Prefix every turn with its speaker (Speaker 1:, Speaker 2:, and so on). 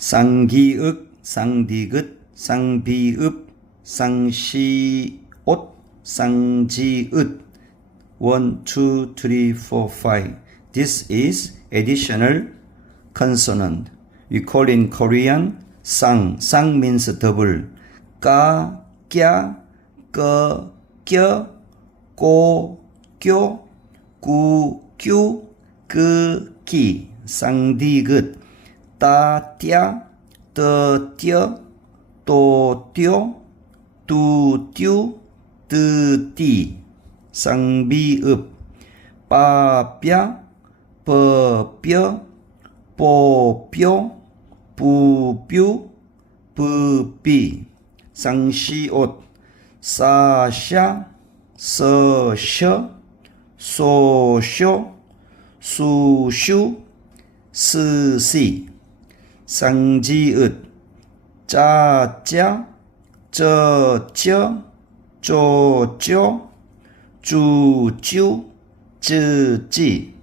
Speaker 1: 쌍기읍, 쌍디긋, 쌍비읍, 쌍시옷, 쌍지읒. One, two, three, four, five. This is additional consonant. We call in Korean sang. Sang means double. 까, 꺄, 꺼, 껴, 꼬, 껴, 꾸, 뀨, 끄, 끼. 쌍디긋. 따, 띠아, 떠, 띄어, 또, 띄어, 뚜, 뀨, 뜨, 띠. 쌍비읍. 빠, 뼈, 뻐, 뼈, 뽀, 뼈, 뿌, 뾰, 뿌, 삐. 쌍시옷. 싸, 샤, 서, 셔, 소, 쇼, 수, 슈, 스, 시. 쌍지읒. 짜, 짜, 쩌, 쩌, 쪼, 쪼, 쭈, 쭈, 쯔, 찌.